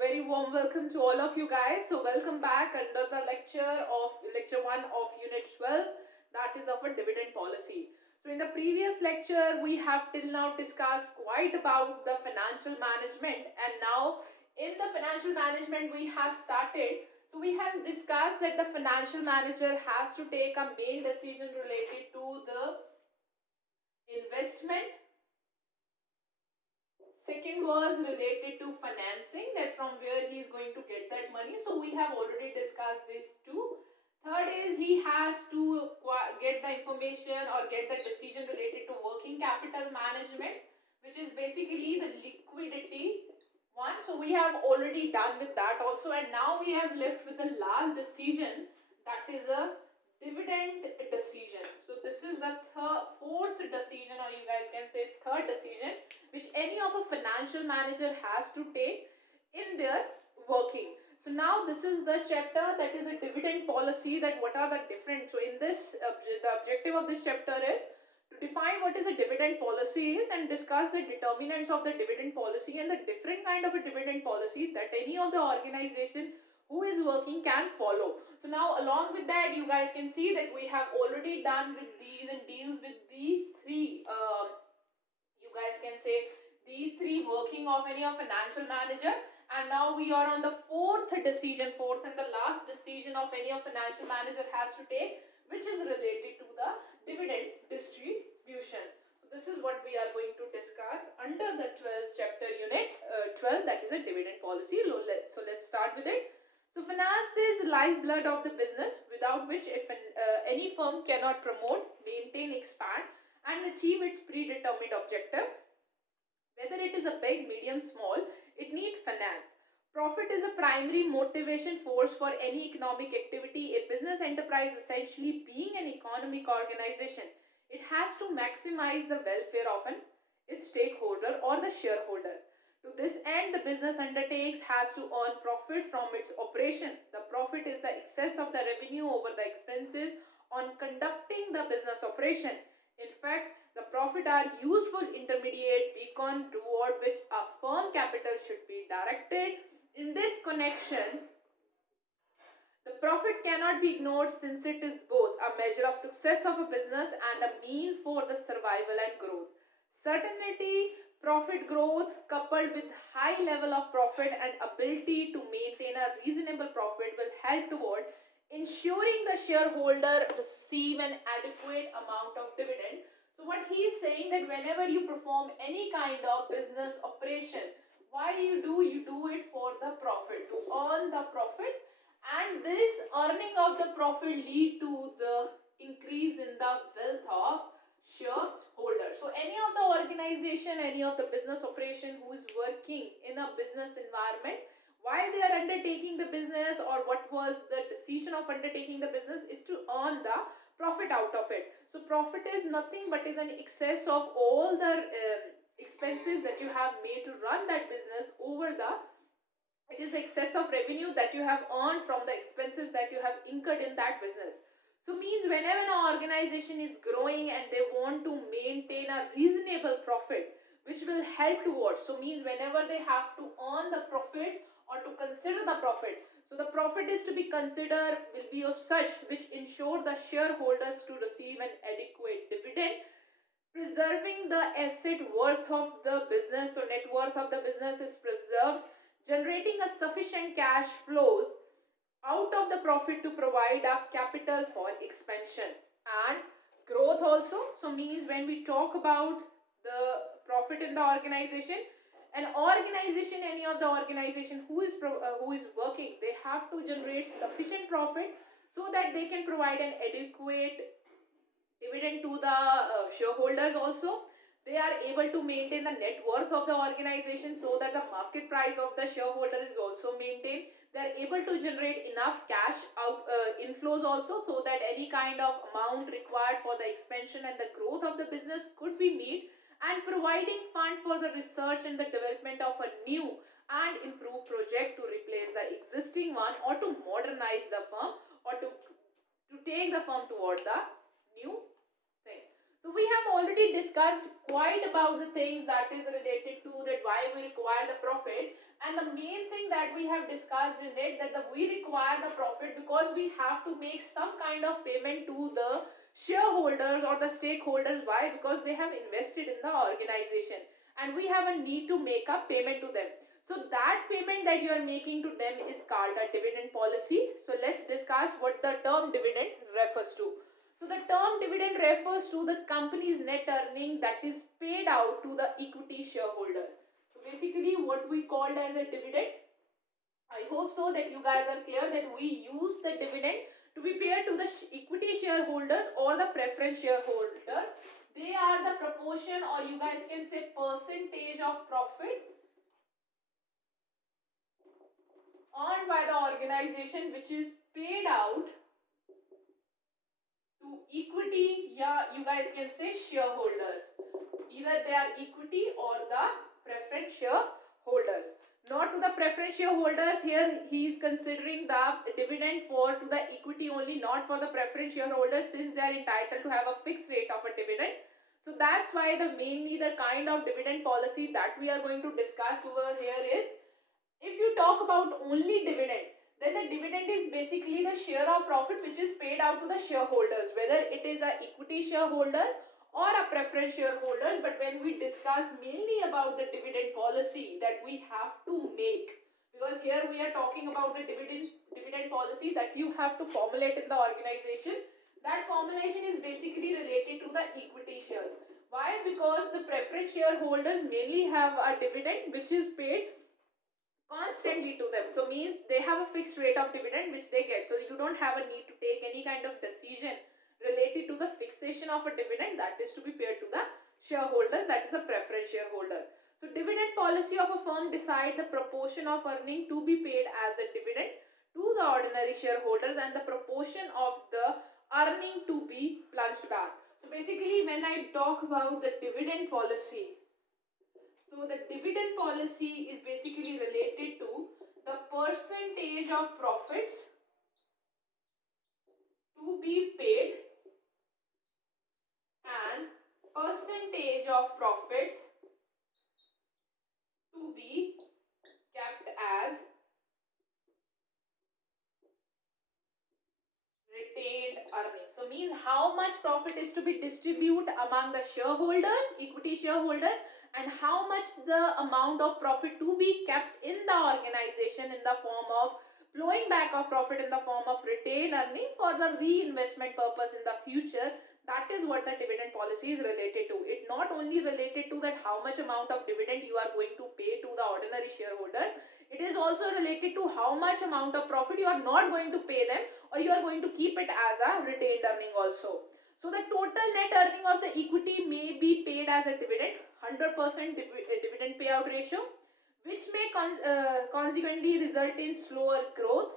very warm welcome to all of you guys. So welcome back under the lecture 1 of unit 12, that is of a dividend policy. So in the previous lecture we have till now discussed quite about the financial management, and now in the financial management we have started. So we have discussed that the financial manager has to take a main decision related to the investment. Second was related to financing, that from where he is going to get that money. So we have already discussed these two. Third is he has to get the information or get the decision related to working capital management, which is basically the liquidity one. So we have already done with that also, and now we have left with the last decision, that is a dividend decision. So this is the fourth decision, or you guys can say third decision, which any of a financial manager has to take in their working. So now this is the chapter, that is a dividend policy, that what are the different. So in this the objective of this chapter is to define what is a dividend policy is, and discuss the determinants of the dividend policy and the different kind of a dividend policy that any of the organization who is working can follow. So now along with that, you guys can see that we have already done with these and deals with these three, you guys can say these three working of any of financial manager, and now we are on the fourth decision, fourth and the last decision of any of financial manager has to take, which is related to the dividend distribution. So this is what we are going to discuss under the 12th chapter, unit 12, that is a dividend policy. So let's start with it. So finance is lifeblood of the business, without which any firm cannot promote, maintain, expand and achieve its predetermined objective. Whether it is a big, medium, small, it needs finance. Profit is a primary motivation force for any economic activity. A business enterprise, essentially being an economic organization, it has to maximize the welfare of its stakeholder or the shareholder. To this end, the business undertakes has to earn profit from its operation. The profit is the excess of the revenue over the expenses on conducting the business operation. In fact, the profit are useful intermediate beacon toward which a firm capital should be directed. In this connection, the profit cannot be ignored, since it is both a measure of success of a business and a mean for the survival and growth. Certainty, profit growth coupled with high level of profit and ability to maintain a reasonable profit will help toward ensuring the shareholder receive an adequate amount of dividend. So what he is saying, that whenever you perform any kind of business operation, why you do it for the profit, to earn the profit, and this earning of the profit lead to the increase in the wealth of shareholders. So any of the organization, any of the business operation who is working in a business environment, why they are undertaking the business, or what was the decision of undertaking the business, is to earn the profit out of it. So profit is nothing but is an excess of all the expenses that you have made to run that business over the, it is excess of revenue that you have earned from the expenses that you have incurred in that business. So means whenever an organization is growing and they want to maintain a reasonable profit, which will help towards, so means whenever they have to earn the profits or to consider the profit, so the profit is to be considered will be of such which ensure the shareholders to receive an adequate dividend, preserving the asset worth of the business. So net worth of the business is preserved, generating a sufficient cash flows out of the profit to provide a capital for expansion and growth also. So means when we talk about the profit in the organization, an organization, any of the organization who is working, they have to generate sufficient profit so that they can provide an adequate dividend to the shareholders also. They are able to maintain the net worth of the organization so that the market price of the shareholder is also maintained. They are able to generate enough cash out inflows also, so that any kind of amount required for the expansion and the growth of the business could be made, and providing fund for the research and the development of a new and improved project to replace the existing one, or to modernize the firm, or to take the firm toward the new thing. So we have already discussed quite about the things that is related to that why we require the profit, and the main thing that we have discussed in it that we require the profit because we have to make some kind of payment to the shareholders or the stakeholders. Why? Because they have invested in the organization and we have a need to make a payment to them. So that payment that you are making to them is called a dividend policy. So let's discuss what the term dividend refers to. So the term dividend refers to the company's net earning that is paid out to the equity shareholder. So basically what we called as a dividend. I hope so that you guys are clear that we use the dividend to be paid to the equity shareholders or the preference shareholders. They are the proportion, or you guys can say percentage of profit earned by the organization which is paid out to equity, yeah, you guys can say shareholders. Either they are equity or the preference shareholders. Not to the preference shareholders. Here he is considering the dividend for to the equity only, not for the preference shareholders, since they are entitled to have a fixed rate of a dividend. So that's why the mainly the kind of dividend policy that we are going to discuss over here is, if you talk about only dividend, then the dividend is basically the share of profit which is paid out to the shareholders, whether it is a equity shareholders or a preference shareholders. But when we discuss mainly about the dividend policy that we have to make, because here we are talking about the dividend policy that you have to formulate in the organization, that formulation is basically related to the equity shares. Why? Because the preference shareholders mainly have a dividend which is paid constantly to them. So means they have a fixed rate of dividend which they get. So you don't have a need to take any kind of decision related to the fixation of a dividend that is to be paid to the shareholders, that is a preference shareholder. So dividend policy of a firm decide the proportion of earning to be paid as a dividend to the ordinary shareholders and the proportion of the earning to be plunged back. So basically when I talk about the dividend policy, so the dividend policy is basically related to the percentage of profits to be paid and percentage of profits to be kept as retained earnings. So means how much profit is to be distributed among the shareholders, equity shareholders, and how much the amount of profit to be kept in the organization in the form of flowing back of profit in the form of retained earning for the reinvestment purpose in the future. That is what the dividend policy is related to. It not only related to that how much amount of dividend you are going to pay to the ordinary shareholders, it is also related to how much amount of profit you are not going to pay them, or you are going to keep it as a retained earning also. So the total net earning of the equity may be paid as a dividend, 100% dividend payout ratio, which may consequently result in slower growth,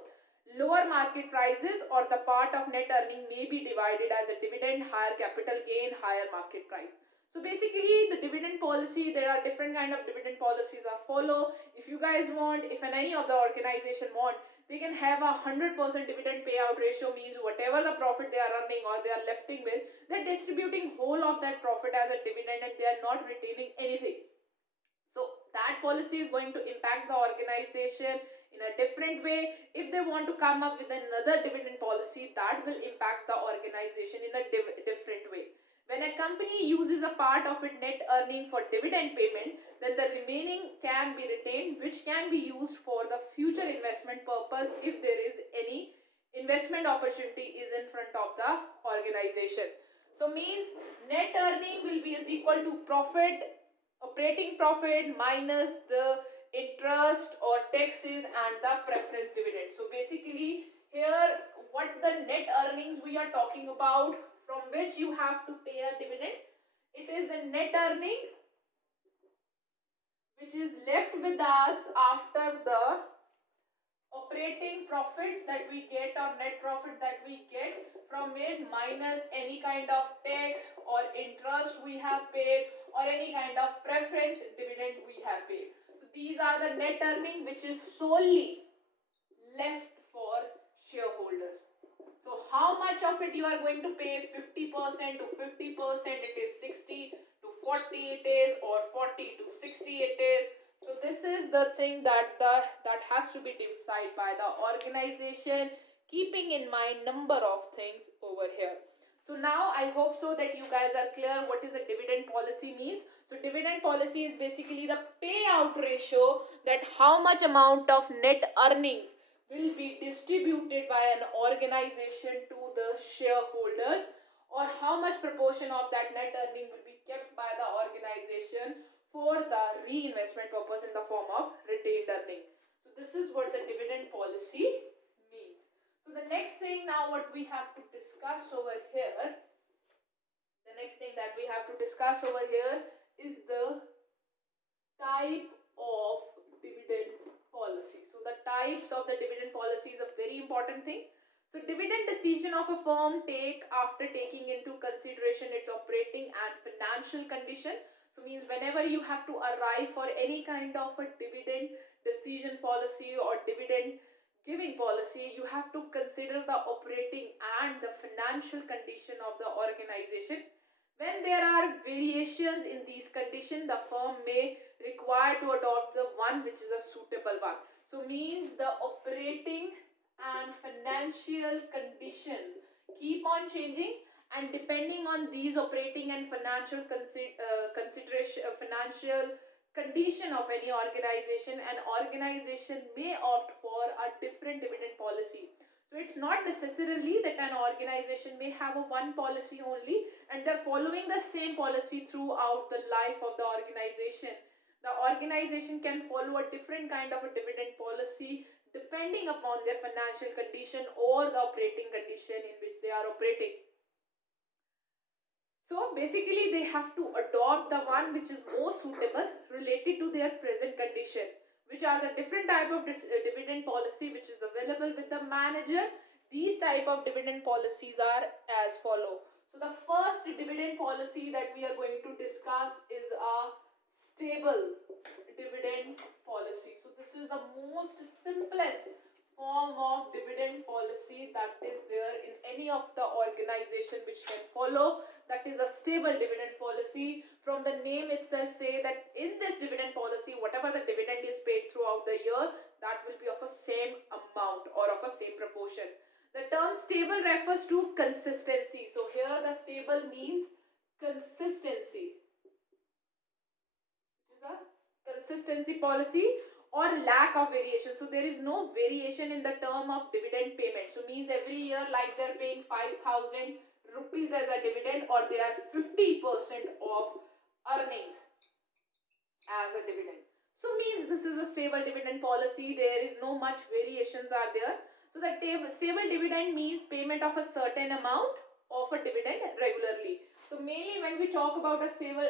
lower market prices, or the part of net earning may be divided as a dividend, higher capital gain, higher market price. So basically the dividend policy, there are different kind of dividend policies are follow. If you guys want, if any of the organization want, they can have a 100% dividend payout ratio, means whatever the profit they are earning or they are lefting with, they're distributing whole of that profit as a dividend and they are not retaining anything. So that policy is going to impact the organization in a different way. If they want to come up with another dividend policy, that will impact the organization in a different way. When a company uses a part of its net earning for dividend payment, then the remaining can be retained, which can be used for the future investment purpose if there is any investment opportunity is in front of the organization. So means net earning will be is equal to profit, operating profit minus the interest or taxes and the preference dividend. So basically here what the net earnings we are talking about from which you have to pay a dividend, it is the net earning which is left with us after the operating profits that we get or net profit that we get from it minus any kind of tax or interest we have paid or any kind of preference dividend we have paid. So these are the net earning which is solely left for shareholders. So how much of it you are going to pay? 50% to 50%, it is 60 to 40 it is, or 40 to 60 it is. So this is the thing that has to be decided by the organization, keeping in mind number of things over here. So now I hope so that you guys are clear what is a dividend policy means. So dividend policy is basically the payout ratio, that how much amount of net earnings will be distributed by an organization to the shareholders, or how much proportion of that net earning will be kept by the organization for the reinvestment purpose in the form of retained earning. So this is what the dividend policy means. So the next thing now what we have to discuss over here, the next thing that we have to discuss over here is the type of dividend policy. So the types of the dividend policy is a very important thing. So dividend decision of a firm take after taking into consideration its operating and financial condition. So means whenever you have to arrive for any kind of a dividend decision policy or dividend giving policy, you have to consider the operating and the financial condition of the organization. When there are variations in these conditions, the firm may require to adopt the one which is a suitable one. So means the operating and financial conditions keep on changing, and depending on these operating and financial consideration, financial condition of any organization, an organization may opt for a different dividend policy. So it's not necessarily that an organization may have a one policy only and they're following the same policy throughout the life of the organization. The organization can follow a different kind of a dividend policy depending upon their financial condition or the operating condition in which they are operating. So basically they have to adopt the one which is more suitable related to their present condition. Which are the different type of dividend policy which is available with the manager. These type of dividend policies are as follow. So the first dividend policy that we are going to discuss is a stable dividend policy. So this is the most simplest form of dividend policy that is there in any of the organization which can follow. That is a stable dividend policy. From the name itself say that in this dividend policy, whatever the dividend is paid throughout the year, that will be of a same amount or of a same proportion. The term stable refers to consistency. So here the stable means consistency. It is a consistency policy or lack of variation. So there is no variation in the term of dividend payment. So means every year like they're paying 5,000 rupees as a dividend, or they are 50% of earnings as a dividend. So means this is a stable dividend policy. There is no much variations are there. So the stable dividend means payment of a certain amount of a dividend regularly. So mainly when we talk about a stable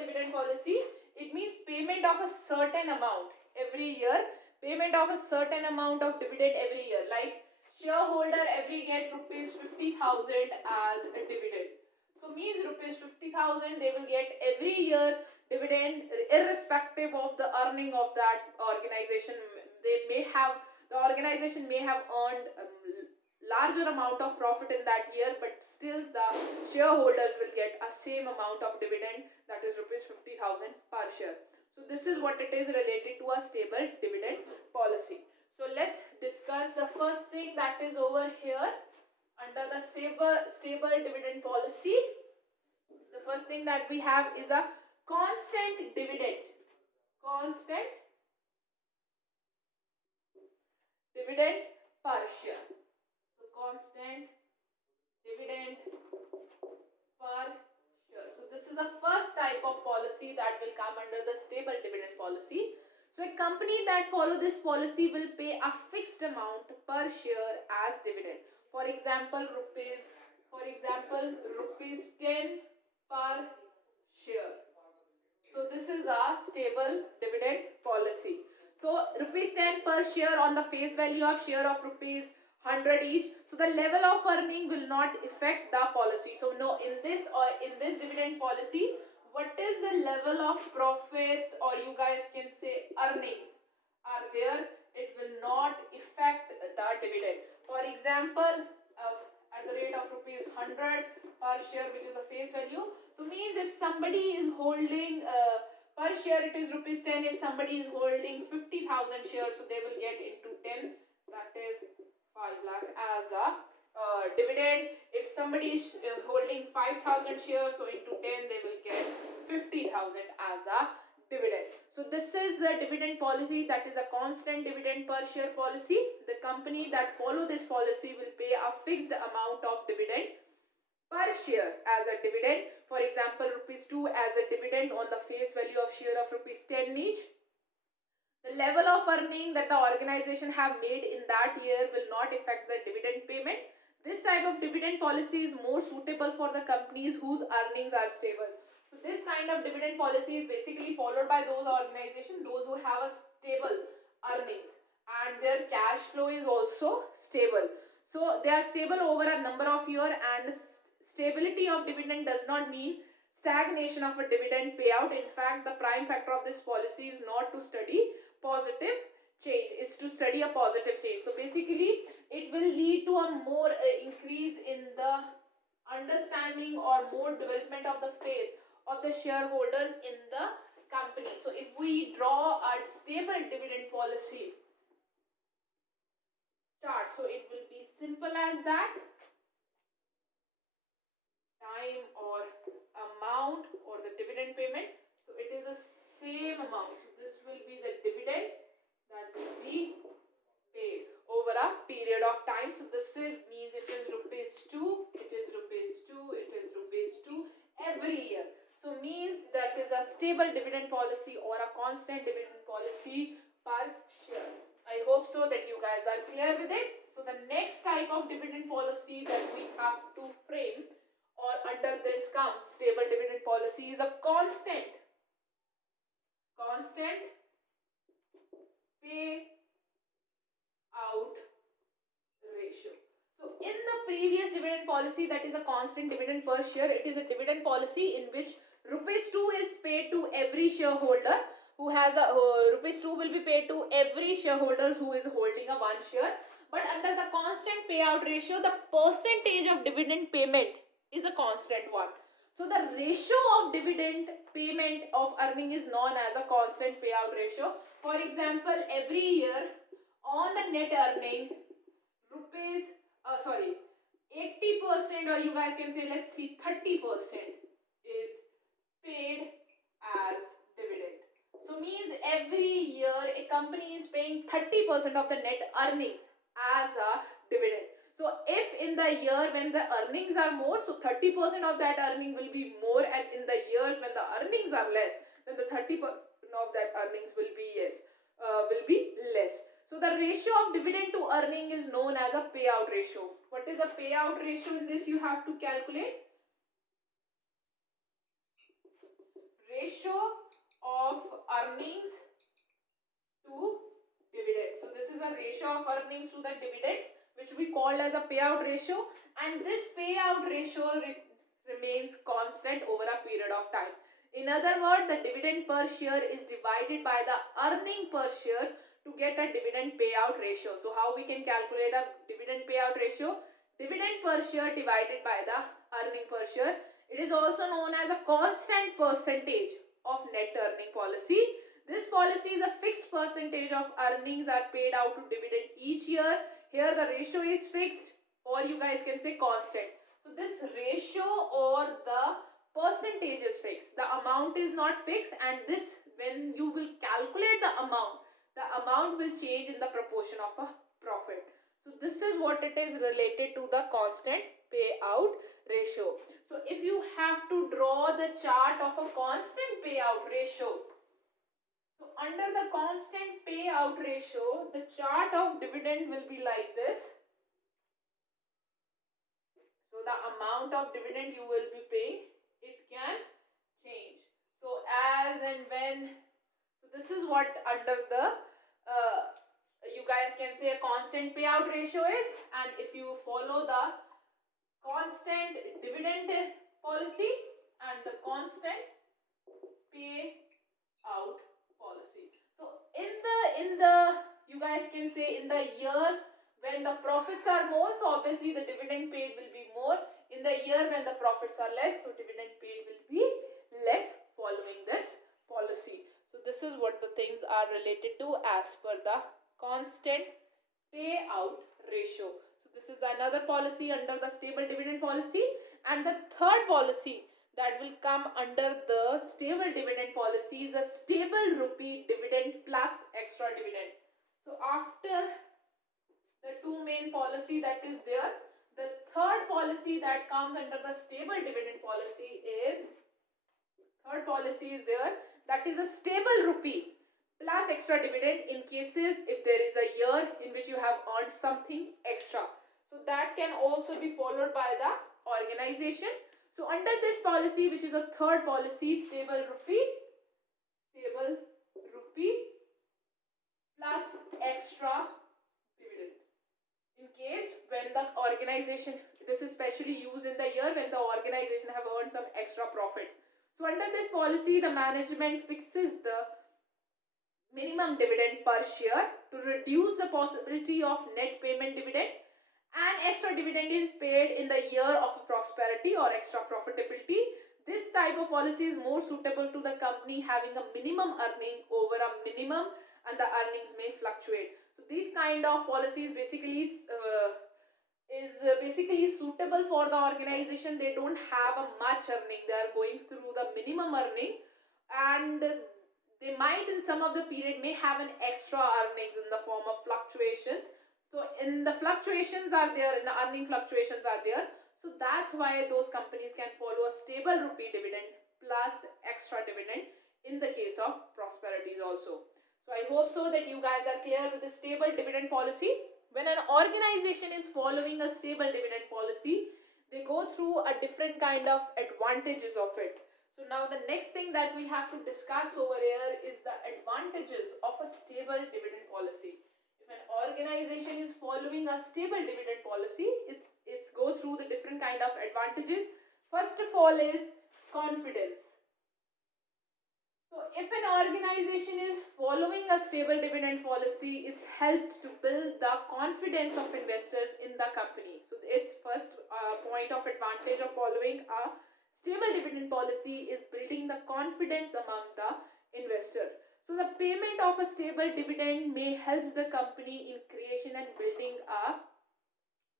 dividend policy, it means payment of a certain amount every year, payment of a certain amount of dividend every year. Like shareholder every get rupees 50,000 as a dividend. So means rupees 50,000 they will get every year dividend irrespective of the earning of that organization. The organization may have earned larger amount of profit in that year, but still the shareholders will get a same amount of dividend, that is rupees 50,000 per share. So this is what it is related to a stable dividend policy. So let's discuss the first thing that is over here under the stable dividend policy. The first thing that we have is a constant dividend. Constant dividend per share. So constant dividend per share. So this is the first type of policy that will come under the stable dividend policy. So a company that follow this policy will pay a fixed amount per share as dividend. For example, rupees 10 per share. So this is a stable dividend policy. So rupees 10 per share on the face value of share of rupees 100 each. So the level of earning will not affect the policy. So no, in this dividend policy, what is the level of profits, or you guys can say earnings are there, it will not affect the dividend. For example, somebody is holding per share it is rupees 10. If somebody is holding 50,000 shares, so they will get into 10, that is 5 lakh as a dividend. If somebody is holding 5,000 shares, so into 10 they will get 50,000 as a dividend. So this is the dividend policy, that is a constant dividend per share policy. The company that follow this policy will pay a fixed amount of dividend per share as a dividend. For example, rupees 2 as a dividend on the face value of share of rupees 10 each. The level of earning that the organization have made in that year will not affect the dividend payment. This type of dividend policy is more suitable for the companies whose earnings are stable. So this kind of dividend policy is basically followed by those organizations, those who have a stable earnings and their cash flow is also stable. So they are stable over a number of years, and stability of dividend does not mean stagnation of a dividend payout. In fact, the prime factor of this policy is not to study positive change, is to study a positive change. So basically it will lead to a more increase in the understanding or more development of the faith of the shareholders in the company. So if we draw a stable dividend policy chart, so it will be simple as that. Time or amount or the dividend payment, so it is the same amount. So this will be the dividend that will be paid over a period of time. So this is means it is rupees 2, it is rupees 2, it is rupees 2 every year. So means that is a stable dividend policy or a constant dividend policy per share. I hope so that you guys are clear with it. So the next type of dividend policy that we have to frame or under this comes stable dividend policy is a constant pay out ratio. So in the previous dividend policy, that is a constant dividend per share, it is a dividend policy in which rupees 2 is paid to every shareholder who has a rupees 2 will be paid to every shareholder who is holding a 1 share. But under the constant payout ratio, the percentage of dividend payment is a constant one. So the ratio of dividend payment of earning is known as a constant payout ratio. For example, every year on the net earning, rupees 80%, or you guys can say, let's see, 30% is paid as dividend. So means every year a company is paying 30% of the net earnings as a dividend. So if in the year when the earnings are more, so 30% of that earning will be more, and in the years when the earnings are less, then the 30% of that earnings will be less. So the ratio of dividend to earning is known as a payout ratio. What is the payout ratio in this? You have to calculate ratio of earnings to dividend. So this is a ratio of earnings to the dividend, which we called as a payout ratio, and this payout ratio remains constant over a period of time. In other words, the dividend per share is divided by the earning per share to get a dividend payout ratio. So how we can calculate a dividend payout ratio? Dividend per share divided by the earning per share. It is also known as a constant percentage of net earning policy. This policy is a fixed percentage of earnings are paid out to dividend each year. Here the ratio is fixed, or you guys can say constant. So this ratio or the percentage is fixed. The amount is not fixed, and this, when you will calculate the amount will change in the proportion of a profit. So this is what it is related to the constant payout ratio. So if you have to draw the chart of a constant payout ratio, so under the constant payout ratio, the chart of dividend will be like this. So the amount of dividend you will be paying, it can change. So as and when, so this is what under the, you guys can say a constant payout ratio is, and if you follow the constant dividend policy and the constant payout policy. So in the you guys can say in the year when the profits are more, so obviously the dividend paid will be more. In the year when the profits are less, so dividend paid will be less following this policy. So this is what the things are related to as per the constant payout ratio. So this is another policy under the stable dividend policy, and the third policy that will come under the stable dividend policy is a stable rupee dividend plus extra dividend. So after the two main policy that is there, the third policy that comes under the stable dividend policy is, that is a stable rupee plus extra dividend in cases if there is a year in which you have earned something extra. So that can also be followed by the organization. So under this policy, which is a third policy, stable rupee plus extra dividend. In case when the organization, this is specially used in the year when the organization have earned some extra profit. So under this policy, the management fixes the minimum dividend per share to reduce the possibility of net payment dividend, and extra dividend is paid in the year of prosperity or extra profitability. This type of policy is more suitable to the company having a minimum earning over a minimum, and the earnings may fluctuate. So these kind of policies basically basically suitable for the organization. They don't have a much earning, they are going through the minimum earning, and they might in some of the period may have an extra earnings in the form of fluctuations. So in the fluctuations are there, in the earning fluctuations are there. So that's why those companies can follow a stable rupee dividend plus extra dividend in the case of prosperities also. So I hope so that you guys are clear with the stable dividend policy. When an organization is following a stable dividend policy, they go through a different kind of advantages of it. So now the next thing that we have to discuss over here is the advantages of a stable dividend policy. If an organization is following a stable dividend policy, it's go through the different kind of advantages. First of all is confidence. So if an organization is following a stable dividend policy, it helps to build the confidence of investors in the company. So its first point of advantage of following a stable dividend policy is building the confidence among the investor. So the payment of a stable dividend may help the company in creation and building a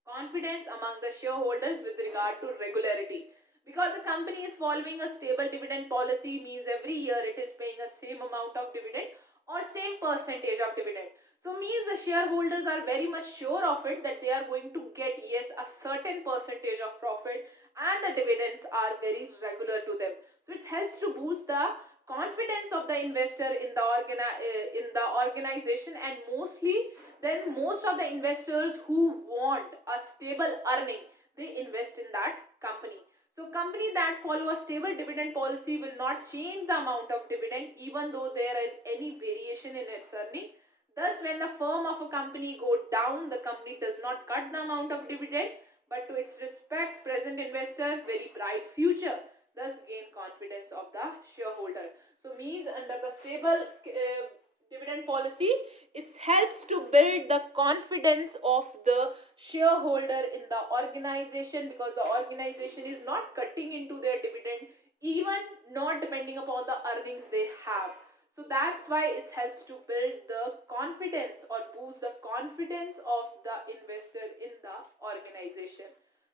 confidence among the shareholders with regard to regularity. Because a company is following a stable dividend policy means every year it is paying a same amount of dividend or same percentage of dividend. So means the shareholders are very much sure of it that they are going to get yes a certain percentage of profit, and the dividends are very regular to them. So it helps to boost the confidence of the investor in the organization, and most of the investors who want a stable earning, they invest in that company. So company that follow a stable dividend policy will not change the amount of dividend even though there is any variation in its earning. Thus, when the firm of a company go down, the company does not cut the amount of dividend, but to its respect present investor very bright future. Thus gain confidence of the shareholder. So means under the stable dividend policy, it helps to build the confidence of the shareholder in the organization, because the organization is not cutting into their dividend, even not depending upon the earnings they have. So that's why it helps to build the confidence or boost the confidence of the investor in the organization.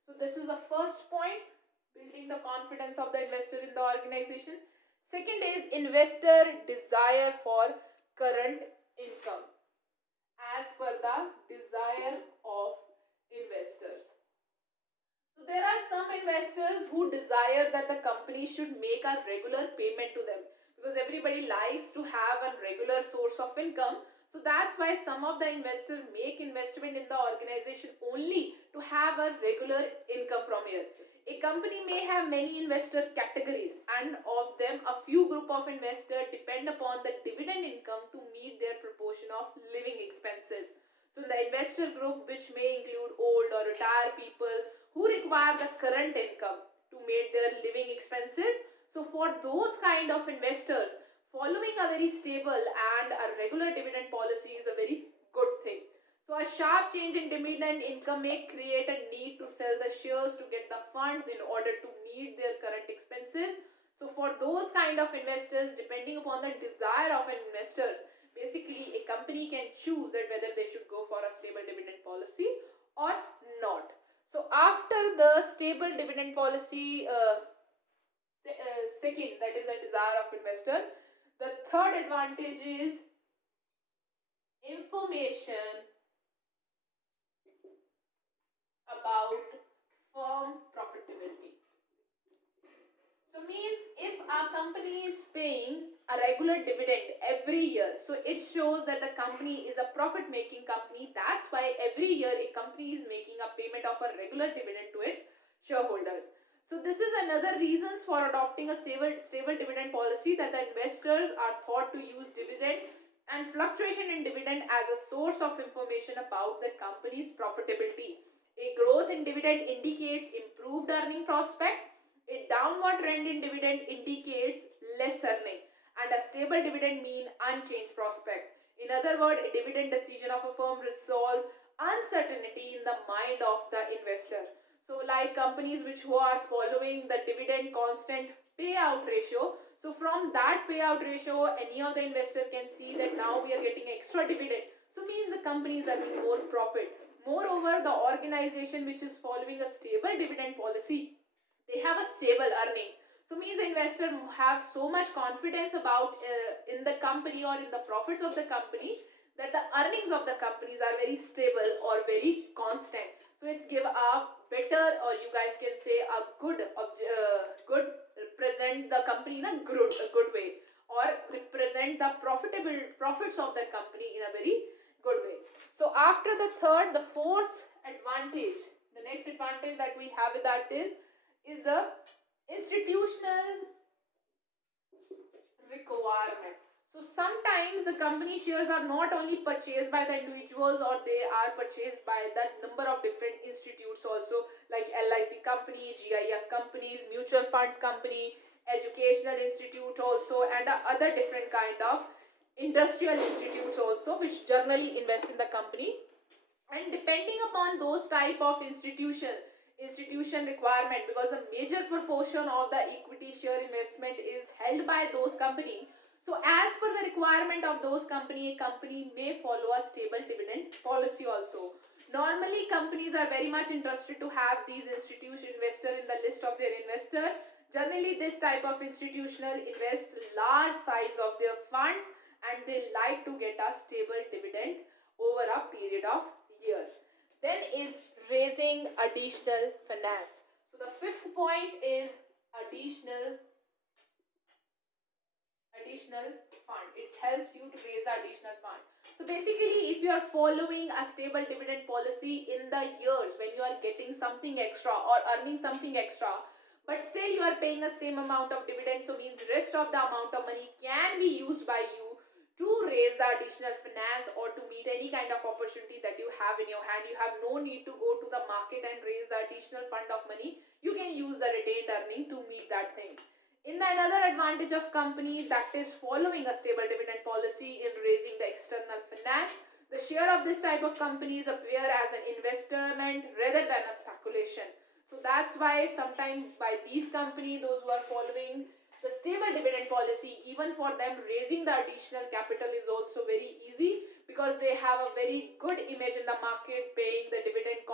So this is the first point, building the confidence of the investor in the organization. Second is investor desire for current income as per the desire of investors. So there are some investors who desire that the company should make a regular payment to them, because everybody likes to have a regular source of income. So that's why some of the investors make investment in the organization only to have a regular income from here. A company may have many investor categories, and of them a few group of investors depend upon the dividend income to meet their proportion of living expenses. So the investor group, which may include old or retired people who require the current income to meet their living expenses. So for those kind of investors, following a very stable and a regular dividend policy is a very good thing. So a sharp change in dividend income may create a need to sell the shares to get the funds in order to meet their current expenses. So for those kind of investors, depending upon the desire of investors, basically a company can choose that whether they should go for a stable dividend policy or not. So after the stable dividend policy, second, that is a desire of investor, the third advantage is information about firm profitability. So means if our company is paying a regular dividend every year, so it shows that the company is a profit making company. That's why every year a company is making a payment of a regular dividend to its shareholders. So this is another reasons for adopting a stable dividend policy, that the investors are thought to use dividend and fluctuation in dividend as a source of information about the company's profitability. A growth in dividend indicates improved earning prospect. A downward trend in dividend indicates less earning, and a stable dividend mean unchanged prospect. In other words, a dividend decision of a firm resolve uncertainty in the mind of the investor. So like companies which who are following the dividend constant payout ratio, so from that payout ratio any of the investor can see that now we are getting extra dividend, so means the company is earning more profit. Moreover, the organization which is following a stable dividend policy, they have a stable earning, so means the investor have so much confidence about in the company or in the profits of the company, that the earnings of the companies are very stable or very constant. So it's give a better, or you guys can say a good represent the company in a good way, or represent the profitable profits of the company in a very good way. So after the fourth advantage, the next advantage that we have with that is the institutional requirement. So sometimes the company shares are not only purchased by the individuals, or they are purchased by the number of different institutes also, like LIC company, GIF companies, mutual funds company, educational institute also, and other different kind of industrial institutes also, which generally invest in the company. And depending upon those type of institution requirement, because the major proportion of the equity share investment is held by those company, so as per the requirement of those company, a company may follow a stable dividend policy also. Normally companies are very much interested to have these institution investor in the list of their investor. Generally this type of institutional invest large size of their funds, and they like to get a stable dividend over a period of years. Then is raising additional finance. So the fifth point is additional fund. It helps you to raise the additional fund. So basically, if you are following a stable dividend policy in the years when you are getting something extra or earning something extra, but still you are paying the same amount of dividend, so means rest of the amount of money can be used by you to raise the additional finance or to meet any kind of opportunity that you have in your hand. You have no need to go to the market and raise the additional fund of money. You can use the retained earning to meet that thing. In the another advantage of company that is following a stable dividend policy in raising the external finance, the share of this type of companies appear as an investment rather than a speculation. So that's why sometimes by these companies, those who are following the stable dividend policy, even for them raising the additional capital is also very easy, because they have a very good image in the market, paying the dividend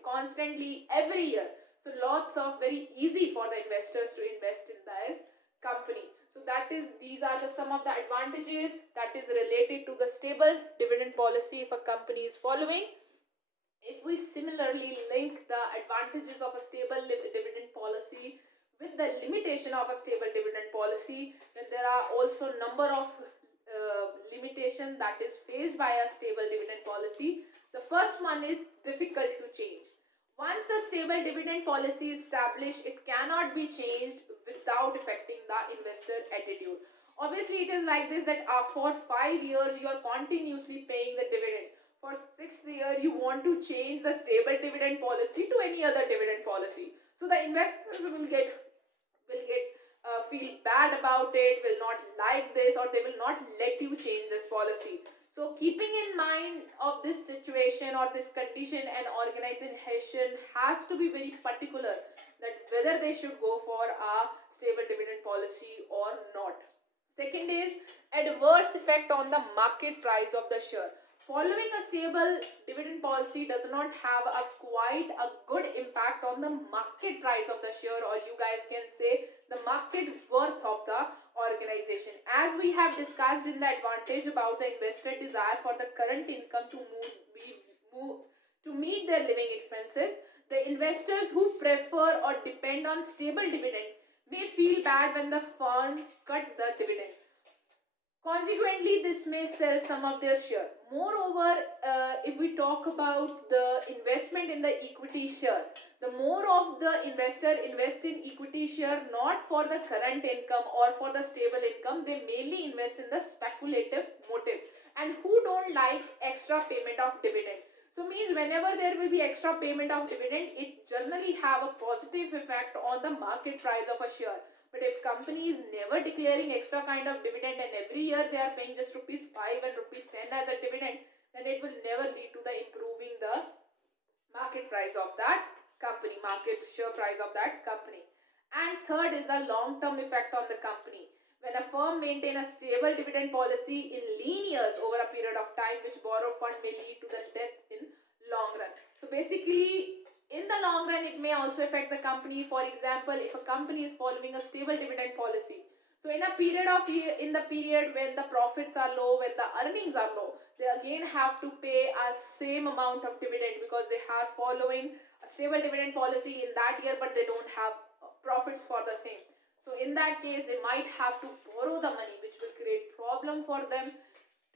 constantly every year. So lots of very easy for the investors to invest in this company. So that is, these are the some of the advantages that is related to the stable dividend policy if a company is following. If we similarly link the advantages of a stable dividend policy with the limitation of a stable dividend policy, then there are also number of limitation that is faced by a stable dividend policy. The first one is difficult to change. Once a stable dividend policy is established, it cannot be changed without affecting the investor attitude. Obviously, it is like this, that for 5 years you are continuously paying the dividend. For 6th year, you want to change the stable dividend policy to any other dividend policy. So the investors will get feel bad about it, will not like this, or they will not let you change this policy. So keeping in mind of this situation or this condition, an organization has to be very particular that whether they should go for a stable dividend policy or not. Second is adverse effect on the market price of the share. Following a stable dividend policy does not have a quite a good impact on the market price of the share, or you guys can say the market worth of the organization. As we have discussed in the advantage about the investor desire for the current income to meet their living expenses, the investors who prefer or depend on stable dividend may feel bad when the fund cut the dividend. Consequently, this may sell some of their share. Moreover, if we talk about the investment in the equity share, the more of the investor invest in equity share not for the current income or for the stable income, they mainly invest in the speculative motive. And who don't like extra payment of dividend? So means whenever there will be extra payment of dividend, it generally have a positive effect on the market price of a share. But if company is never declaring extra kind of dividend and every year they are paying just rupees 5 and rupees 10 as a dividend, then it will never lead to the improving the market price of that company, market share price of that company. And third is the long-term effect on the company. When a firm maintain a stable dividend policy in lean years over a period of time, which borrow fund may lead to the death in long run. So basically, in the long run, it may also affect the company. For example, if a company is following a stable dividend policy, so in a period of year, in the period when the profits are low, when the earnings are low, they again have to pay a same amount of dividend because they are following a stable dividend policy in that year, but they don't have profits for the same. So in that case, they might have to borrow the money, which will create problem for them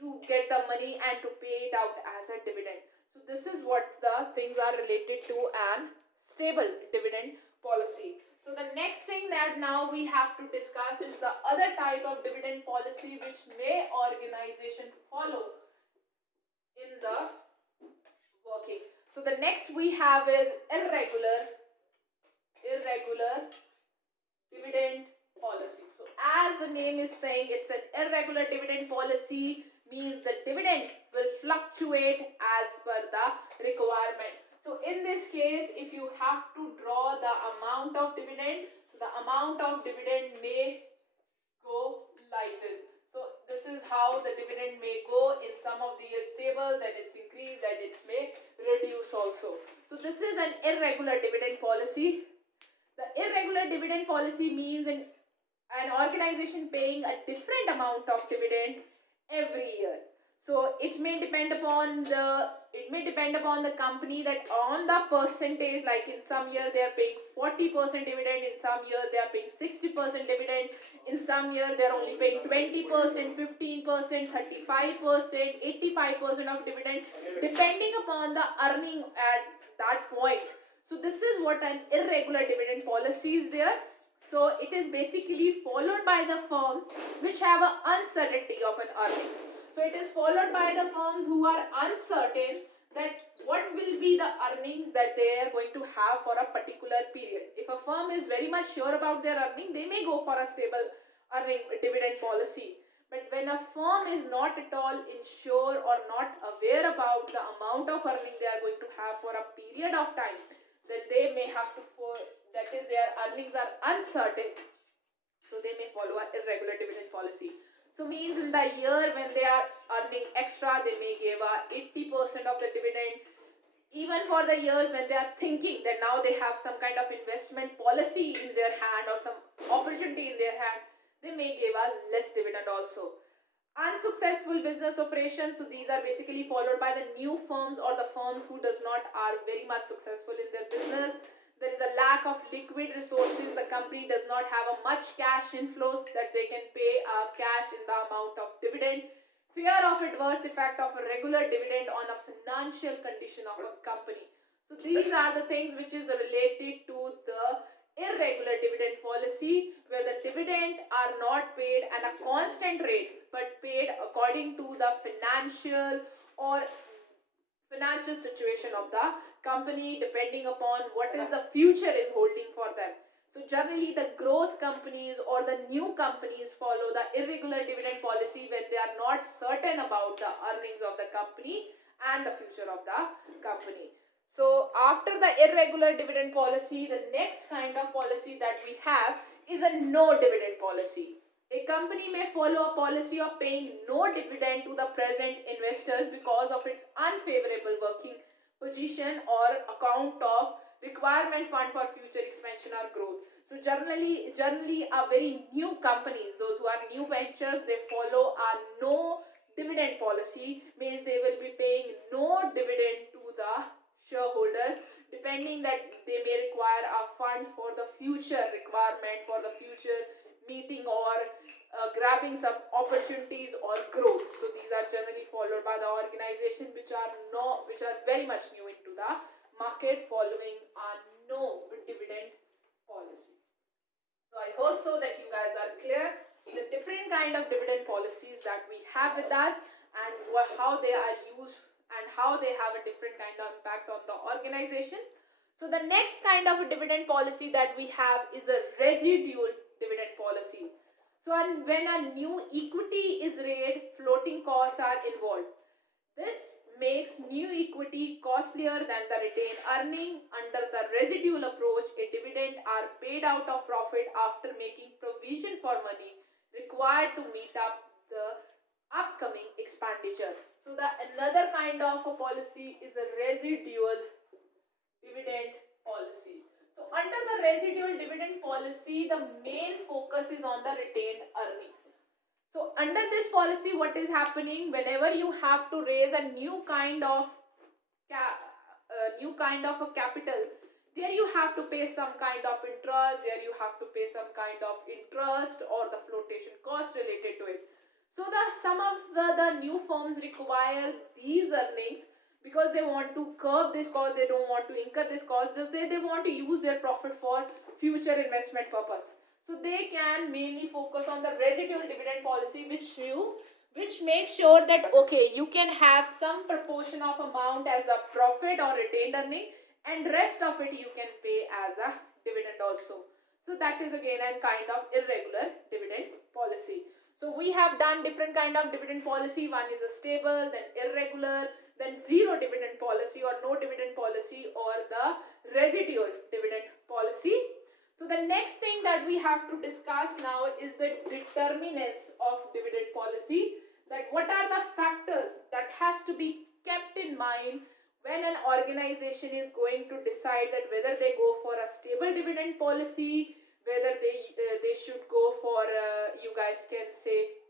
to get the money and to pay it out as a dividend. So this is what the things are related to an stable dividend policy. So the next thing that now we have to discuss is the other type of dividend policy which may organization follow in the working. So the next we have is irregular dividend policy. So as the name is saying, it's an irregular dividend policy, means the dividend will fluctuate as per the requirement. So in this case, if you have to draw the amount of dividend, the amount of dividend may go like this. So this is how the dividend may go. In some of the years stable, then it's increased, then it may reduce also. So this is an irregular dividend policy. The irregular dividend policy means an organization paying a different amount of dividend every year. So it may depend upon the company, that on the percentage, like in some year they are paying 40% dividend, in some year they are paying 60% dividend, in some year they are only paying 20%, 15%, 35%, 85% of dividend, depending upon the earning at that point. So this is what an irregular dividend policy is there. So it is basically followed by the firms which have an uncertainty of an earnings. So it is followed by the firms who are uncertain that what will be the earnings that they are going to have for a particular period. If a firm is very much sure about their earning, they may go for a stable earning dividend policy. But when a firm is not at all sure or not aware about the amount of earning they are going to have for a period of time, then they may have to, that is, their earnings are uncertain, so they may follow an irregular dividend policy. So means in the year when they are earning extra, they may give a 80% of the dividend. Even for the years when they are thinking that now they have some kind of investment policy in their hand or some opportunity in their hand, they may give a less dividend also. Unsuccessful business operations, so these are basically followed by the new firms or the firms who are very much successful in their business. There is a lack of liquid resources. The company does not have a much cash inflows that they can pay cash in the amount of dividend. Fear of adverse effect of a regular dividend on a financial condition of a company. So these are the things which is related to the irregular dividend policy, where the dividend are not paid at a constant rate but paid according to the financial situation of the company, depending upon what is the future is holding for them. So generally the growth companies or the new companies follow the irregular dividend policy when they are not certain about the earnings of the company and the future of the company. So after the irregular dividend policy, the next kind of policy that we have is a no dividend policy. A company may follow a policy of paying no dividend to the present investors because of its unfavorable working position or account of requirement fund for future expansion or growth. So generally a very new companies, those who are new ventures, they follow a no dividend policy, means they will be paying no dividend to the shareholders, depending that they may require a fund for the future requirement, for the future meeting or grabbing some opportunities or growth. So these are generally followed by the organization which are very much new into the market, following a no dividend policy. So I hope so that you guys are clear the different kind of dividend policies that we have with us, and how they are used and how they have a different kind of impact on the organization. So the next kind of a dividend policy that we have is a residual dividend policy. So when a new equity is raised, floating costs are involved. This makes new equity costlier than the retained earning. Under the residual approach, a dividend are paid out of profit after making provision for money required to meet up the upcoming expenditure. So the another kind of a policy is a residual dividend policy. So under the residual dividend policy, the main focus is on the retained earnings. So under this policy, what is happening, whenever you have to raise a new kind of a capital, there you have to pay some kind of interest, there you have to pay some kind of interest or the flotation cost related to it. So some of the new firms require these earnings because they want to curb this cost, they don't want to incur this cost, they want to use their profit for future investment purpose. So they can mainly focus on the residual dividend policy, which makes sure that okay, you can have some proportion of amount as a profit or retained earning, and rest of it you can pay as a dividend also. So that is again a kind of irregular dividend policy. So we have done different kind of dividend policy. One is a stable, then irregular, then zero dividend policy or no dividend policy, or the residual dividend policy. So the next thing that we have to discuss now is the determinants of dividend policy. That what are the factors that has to be kept in mind when an organization is going to decide that whether they go for a stable dividend policy, whether they should go for you guys can say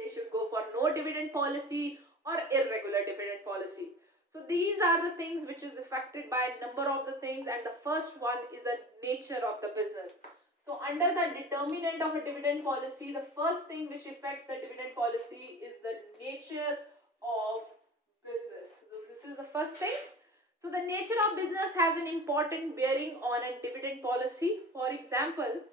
they should go for no dividend policy or irregular dividend policy. So these are the things which is affected by a number of the things, and the first one is the nature of the business. So under the determinant of a dividend policy, the first thing which affects the dividend policy is the nature of business. So this is the first thing. So the nature of business has an important bearing on a dividend policy. For example,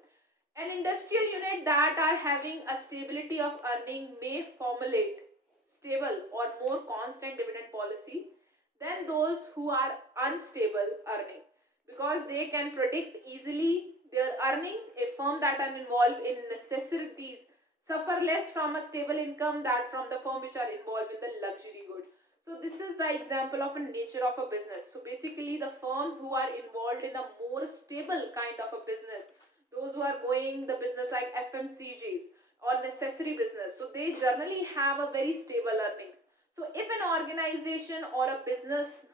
an industrial unit that are having a stability of earning may formulate stable or more constant dividend policy than those who are unstable earning, because they can predict easily their earnings. A firm that are involved in necessities suffer less from a stable income than from the firm which are involved with the luxury good. So this is the example of a nature of a business. So basically the firms who are involved in a more stable kind of a business, those who are going the business like FMCGs or necessary business, so they generally have a very stable earnings. So if an organization or a business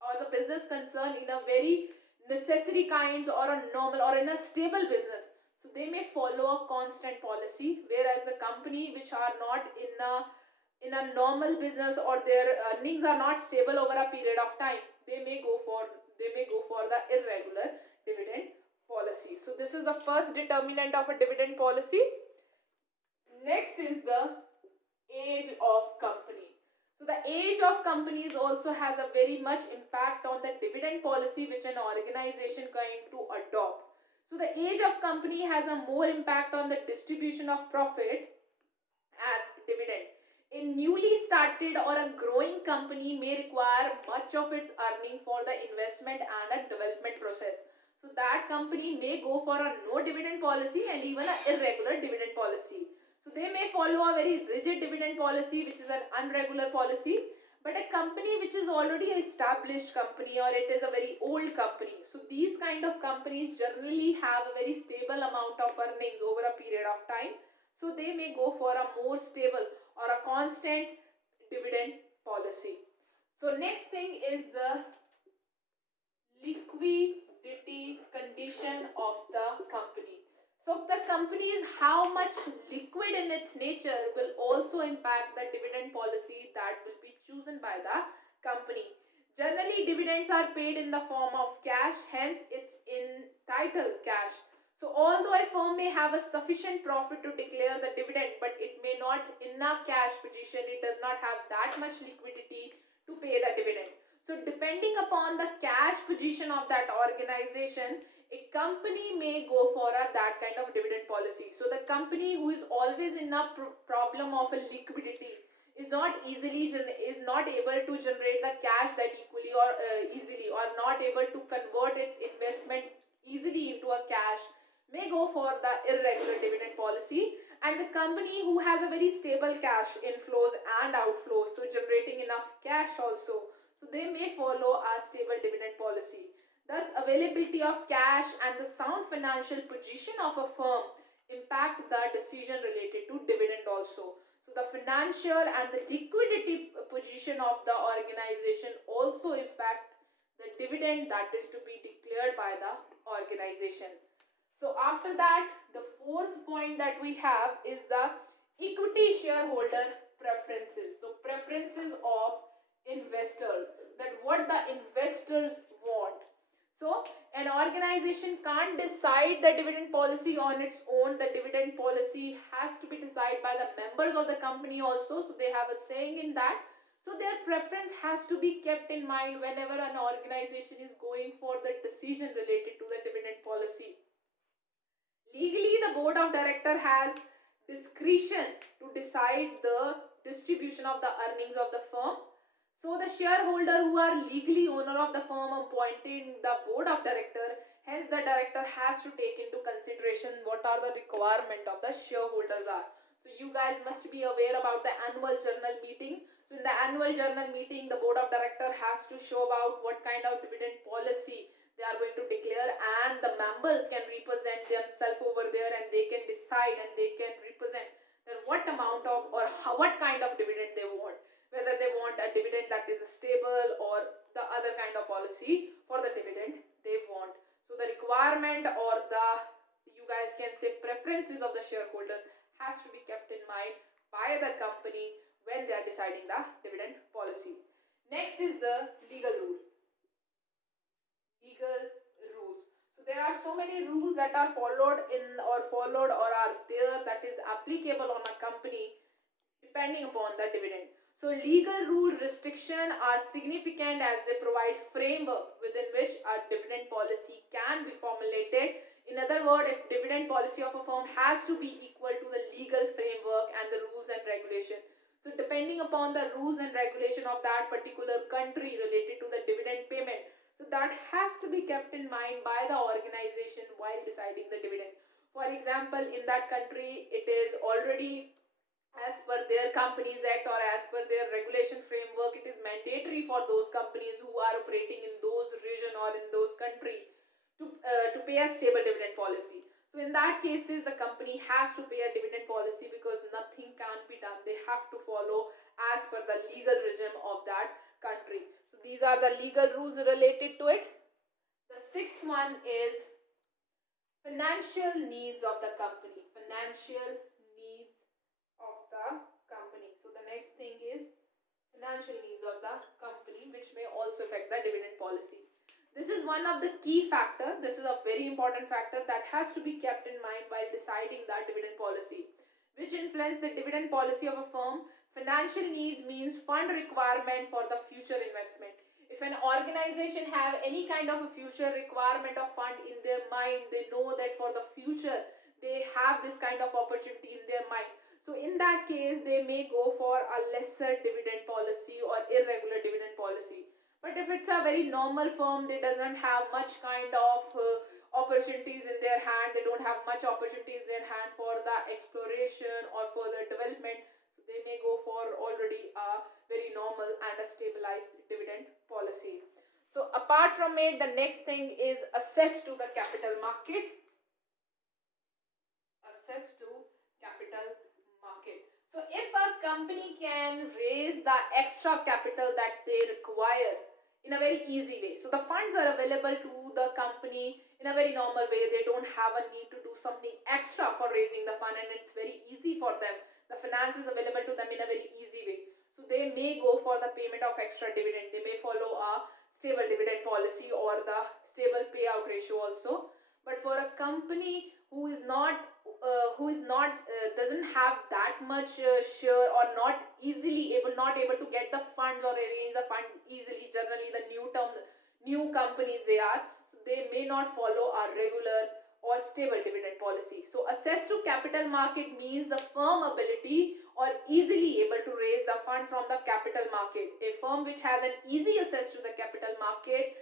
or the business concern in a very necessary kinds or a normal or in a stable business, so they may follow a constant policy, whereas the company which are not in a normal business or their earnings are not stable over a period of time, they may go for the irregular dividend policy. So this is the first determinant of a dividend policy. Next is the age of company. So the age of companies also has a very much impact on the dividend policy which an organization going to adopt. So the age of company has a more impact on the distribution of profit as dividend. A newly started or a growing company may require much of its earning for the investment and a development process. So that company may go for a no dividend policy and even an irregular dividend policy. So they may follow a very rigid dividend policy which is an unregular policy, But a company which is already an established company, or it is a very old company, so these kind of companies generally have a very stable amount of earnings over a period of time, so they may go for a more stable or a constant dividend policy. So next thing is the liquidity condition of the company. So the company is how much liquid in its nature will also impact the dividend policy that will be chosen by the company. Generally, dividends are paid in the form of cash, hence it's entitled cash. So although a firm may have a sufficient profit to declare the dividend, but it may not in a cash position, it does not have that much liquidity to pay the dividend. So depending upon the cash position of that organization, a company may go for that kind of dividend policy. So the company who is always in a problem of a liquidity is not able to generate the cash that equally or easily, or not able to convert its investment easily into a cash, may go for the irregular dividend policy. And the company who has a very stable cash inflows and outflows, so generating enough cash also, so they may follow a stable dividend policy. Thus, availability of cash and the sound financial position of a firm impact the decision related to dividend also. So the financial and the liquidity position of the organization also impact the dividend that is to be declared by the organization. So after that, the fourth point that we have is the equity shareholder preferences. So preferences of investors, that what the investors want. So an organization can't decide the dividend policy on its own. The dividend policy has to be decided by the members of the company also, so they have a saying in that. So their preference has to be kept in mind whenever an organization is going for the decision related to the dividend policy. Legally, the board of director has discretion to decide the distribution of the earnings of the firm. So the shareholder who are legally owner of the firm appointing the board of director, hence the director has to take into consideration what are the requirement of the shareholders are. So you guys must be aware about the annual general meeting. So in the annual general meeting, the board of director has to show about what kind of dividend policy they are going to declare, and the members can represent themselves over there, and they can decide and they can represent that what amount of or what kind of dividend they want, whether they want a dividend that is stable or the other kind of policy for the dividend they want. So the requirement, or the, you guys can say, preferences of the shareholder has to be kept in mind by the company when they are deciding the dividend policy. Next is the legal rule. Legal rules. So there are so many rules that are followed or are there that is applicable on a company depending upon the dividend. So legal rule restriction are significant as they provide framework within which a dividend policy can be formulated. In other words, if dividend policy of a firm has to be equal to the legal framework and the rules and regulation. So depending upon the rules and regulation of that particular country related to the dividend payment, so that has to be kept in mind by the organization while deciding the dividend. For example, in that country, it is already, as per their Companies Act or as per their regulation framework, it is mandatory for those companies who are operating in those region or in those country to pay a stable dividend policy. So in that cases, the company has to pay a dividend policy because nothing can be done. They have to follow as per the legal regime of that country. So these are the legal rules related to it. The sixth one is financial needs of the company. Financial needs of the company. So the next thing is financial needs of the company, which may also affect the dividend policy. This is one of the key factor. This is a very important factor that has to be kept in mind while deciding the dividend policy. Which influence the dividend policy of a firm? Financial needs means fund requirement for the future investment. If an organization have any kind of a future requirement of fund in their mind, they know that for the future they have this kind of opportunity in their mind. So in that case, they may go for a lesser dividend policy or irregular dividend policy. But if it's a very normal firm, they doesn't have much kind of opportunities in their hand, they don't have much opportunities in their hand for the exploration or further development, so they may go for already a very normal and a stabilized dividend policy. So apart from it, the next thing is access to the capital market. Access to capital market. So if a company can raise the extra capital that they require in a very easy way, so the funds are available to the company in a very normal way, they don't have a need to do something extra for raising the fund, and it's very easy for them. The finance is available to them in a very easy way, so they may go for the payment of extra dividend. They may follow a stable dividend policy or the stable payout ratio also. But for a company doesn't have that much share, or not able to get the funds or arrange the funds easily, generally the new companies they are, so they may not follow a regular or stable dividend policy. So access to capital market means the firm ability or easily able to raise the fund from the capital market. A firm which has an easy access to the capital market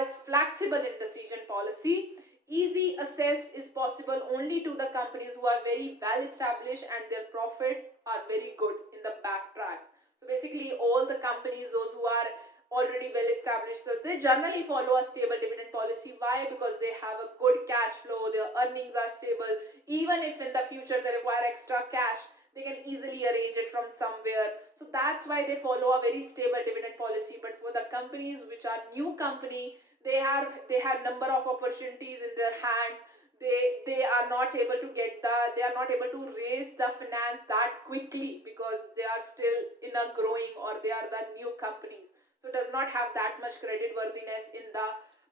is flexible in decision policy. Easy access is possible only to the companies who are very well established and their profits are very good in the back tracks. So basically all the companies, those who are already well established, so they generally follow a stable dividend policy. Why? Because they have a good cash flow, their earnings are stable. Even if in the future they require extra cash, they can easily arrange it from somewhere. So that's why they follow a very stable dividend policy. But for the companies which are new company, they have number of opportunities in their hands. They are not able to raise the finance that quickly, because they are still in a growing, or they are the new companies, so does not have that much credit worthiness in the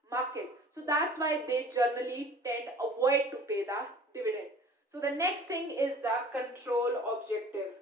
market. So that's why they generally tend avoid to pay the dividend. So the next thing is the control objective.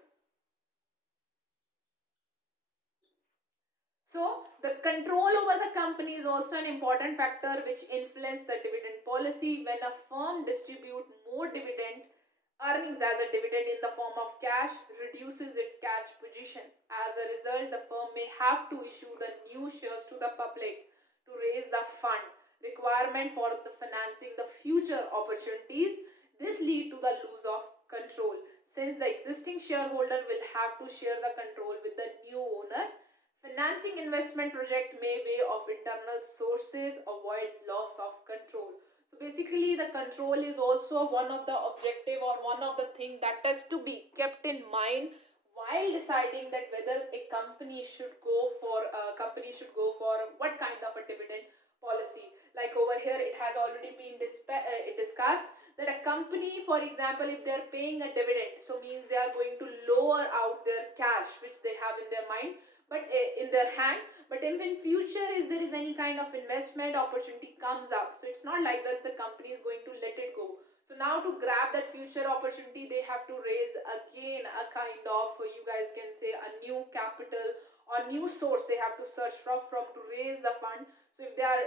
So the control over the company is also an important factor which influence the dividend policy. When a firm distribute more dividend earnings as a dividend in the form of cash, reduces its cash position. As a result, the firm may have to issue the new shares to the public to raise the fund requirement for the financing the future opportunities. This lead to the loss of control, since the existing shareholder will have to share the control with the new owner. Financing investment project may way of internal sources avoid loss of control. So basically the control is also one of the objective, or one of the thing that has to be kept in mind while deciding that whether a company should go for what kind of a dividend policy. Like over here it has already been discussed that a company, for example, if they are paying a dividend, so means they are going to lower out their cash which they have in their mind, but in their hand. But if in future is there is any kind of investment opportunity comes up, so it's not like that the company is going to let it go. So now to grab that future opportunity, they have to raise again a kind of, you guys can say, a new capital or new source they have to search from to raise the fund. So if they are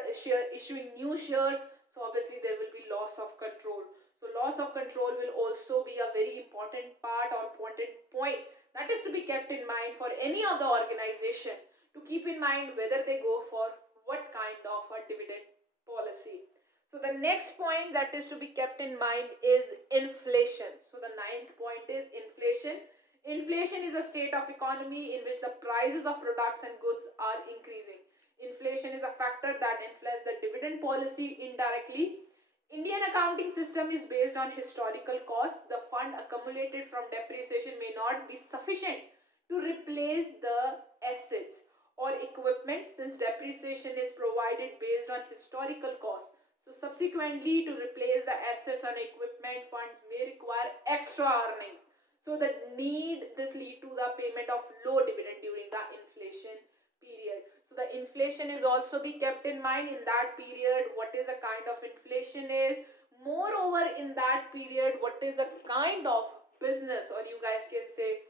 issuing new shares, so obviously there will be loss of control. So loss of control will also be a very important part or important point that is to be kept in mind for any of the organization, to keep in mind whether they go for what kind of a dividend policy. So the next point that is to be kept in mind is inflation. So the ninth point is inflation. Inflation is a state of economy in which the prices of products and goods are increasing. Inflation is a factor that influences the dividend policy indirectly. Indian accounting system is based on historical costs. The fund accumulated from depreciation may not be sufficient to replace the assets or equipment, since depreciation is provided based on historical costs. So subsequently, to replace the assets and equipment, funds may require extra earnings. So this lead to the payment of low dividend during the inflation period. So the inflation is also be kept in mind in that period. What is a kind of inflation is. Moreover, in that period, what is a kind of business, or you guys can say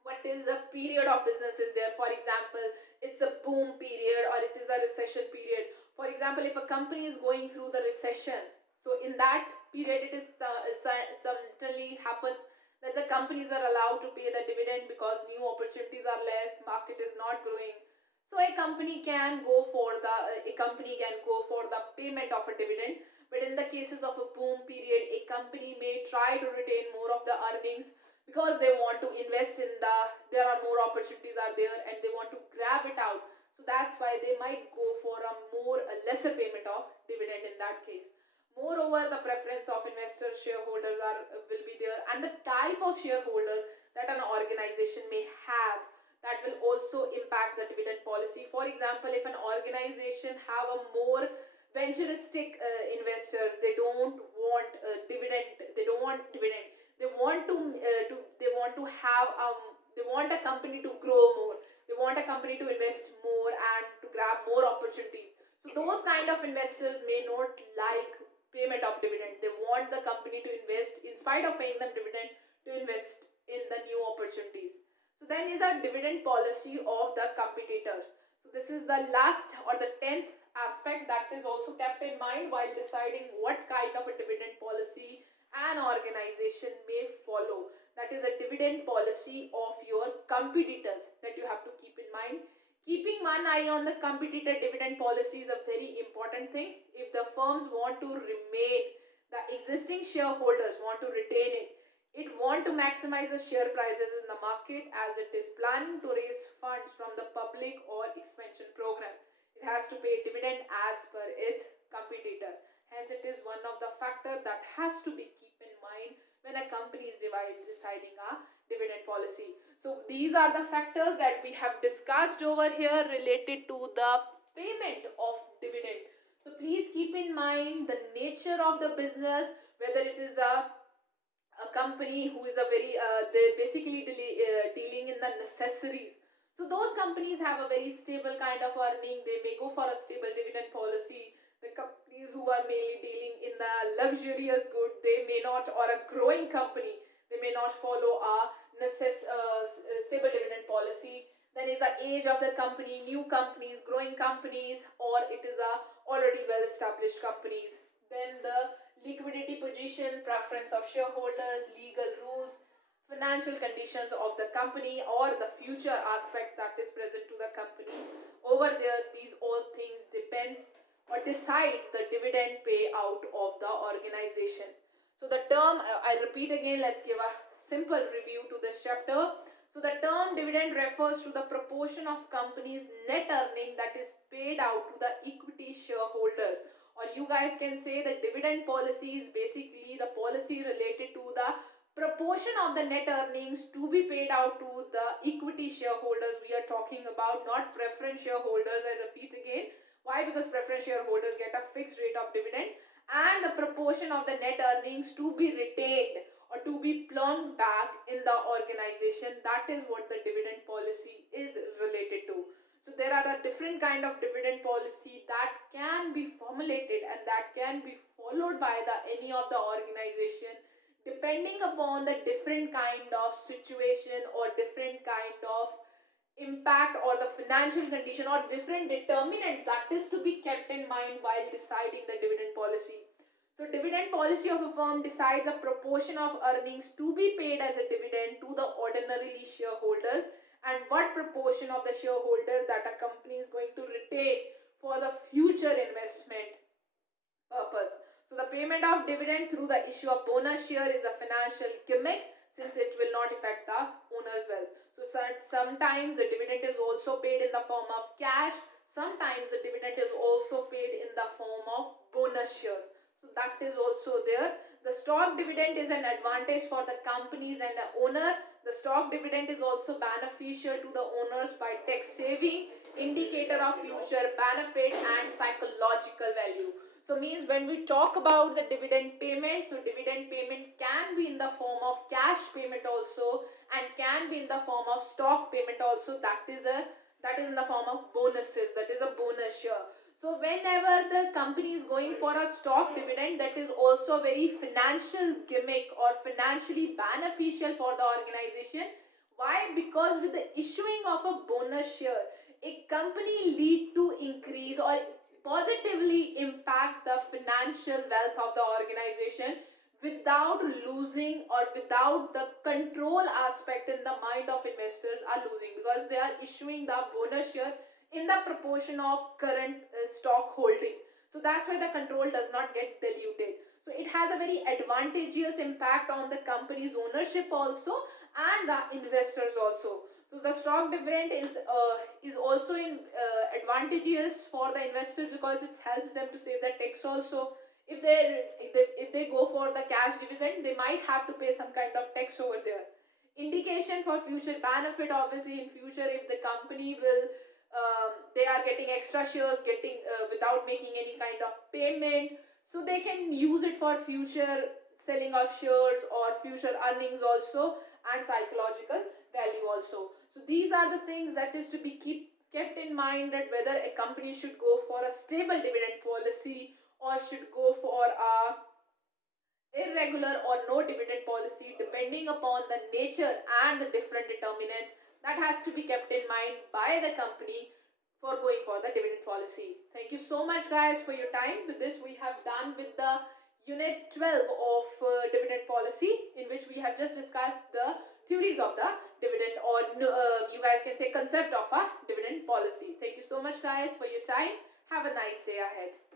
what is a period of business is there. For example, it's a boom period or it is a recession period. For example, if a company is going through the recession, so in that period it is certainly happens that the companies are allowed to pay the dividend because new opportunities are less, market is not growing. So a company can go for the payment of a dividend. But in the cases of a boom period, a company may try to retain more of the earnings because they want to invest in there are more opportunities are there, and they want to grab have it out. So that's why they might go for a lesser payment of dividend in that case. Moreover, the preference of investor shareholders will be there, and the type of shareholder that an organization may have, that will also impact the dividend policy. For example, if an organization have a more venturistic investors, they don't want dividend, they want to have they want a company to grow more, they want a company to invest more and to grab more opportunities. So those kind of investors may not like payment of dividend. They want the company to invest, in spite of paying them dividend, to invest in the new opportunities. So then is the dividend policy of the competitors. So this is the last or the 10th aspect that is also kept in mind while deciding what kind of a dividend policy an organization may follow. That is a dividend policy of your competitors that you have to keep in mind. Keeping one eye on the competitor dividend policy is a very important thing. If the firms want to remain, the existing shareholders want to retain it want to maximize the share prices in the market, as it is planning to raise funds from the public or expansion program. It has to pay dividend as per its competitor. Hence, it is one of the factors that has to be keep in mind when a company is deciding a dividend policy. So these are the factors that we have discussed over here related to the payment of dividend. So please keep in mind the nature of the business, whether it is a company who is a very they basically dealing in the necessaries. So those companies have a very stable kind of earning, they may go for a stable dividend policy. The companies who are mainly dealing in the luxurious good, they may not, or a growing company, they may not follow a stable dividend policy. Then is the age of the company, new companies, growing companies, or it is a already well established companies. Then the liquidity position, preference of shareholders, legal rules, financial conditions of the company, or the future aspect that is present to the company. Over there, these all things depends or decides the dividend payout of the organization. So the term, I repeat again, let's give a simple review to this chapter. So the term dividend refers to the proportion of company's net earning that is paid out to the equity shareholders. Or you guys can say the dividend policy is basically the policy related to the proportion of the net earnings to be paid out to the equity shareholders we are talking about, not preference shareholders. I repeat again. Why? Because preference shareholders get a fixed rate of dividend, and the proportion of the net earnings to be retained or to be plugged back in the organization, that is what the dividend policy is related to. So there are a different kind of dividend policy that can be formulated and that can be followed by any of the organization, depending upon the different kind of situation or different kind of impact or the financial condition or different determinants that is to be kept in mind while deciding the dividend policy. So dividend policy of a firm decides the proportion of earnings to be paid as a dividend to the ordinarily shareholders, and what proportion of the shareholder that a company is going to retain for the future investment purpose. So the payment of dividend through the issue of bonus share is a financial gimmick, since it will not affect the owner's wealth. So sometimes the dividend is also paid in the form of cash, sometimes the dividend is also paid in the form of bonus shares. So that is also there. The stock dividend is an advantage for the companies and the owner. The stock dividend is also beneficial to the owners by tax saving, indicator of future benefit, and psychological value. So means when we talk about the dividend payment, so dividend payment can be in the form of cash payment also, and can be in the form of stock payment also. That is in the form of bonuses. That is a bonus share. So whenever the company is going for a stock dividend, that is also very financial gimmick or financially beneficial for the organization. Why? Because with the issuing of a bonus share, a company lead to increase or positively impact the financial wealth of the organization without losing or without the control aspect in the mind of investors are losing, because they are issuing the bonus share in the proportion of current stock holding. So that's why the control does not get diluted. So it has a very advantageous impact on the company's ownership also and the investors also. So the stock dividend is also also in advantageous for the investors because it helps them to save the tax also. If they go for the cash dividend, they might have to pay some kind of tax over there. Indication for future benefit, obviously in future if the company will they are getting extra shares getting without making any kind of payment, so they can use it for future selling of shares or future earnings also, and psychological value also. So these are the things that is to be kept in mind, that whether a company should go for a stable dividend policy or should go for a irregular or no dividend policy, depending upon the nature and the different determinants that has to be kept in mind by the company for going for the dividend policy. Thank you so much guys for your time. With this we have done with the unit 12 of dividend policy, in which we have just discussed the theories of the dividend, or you guys can say concept of a dividend policy. Thank you so much guys for your time. Have a nice day ahead.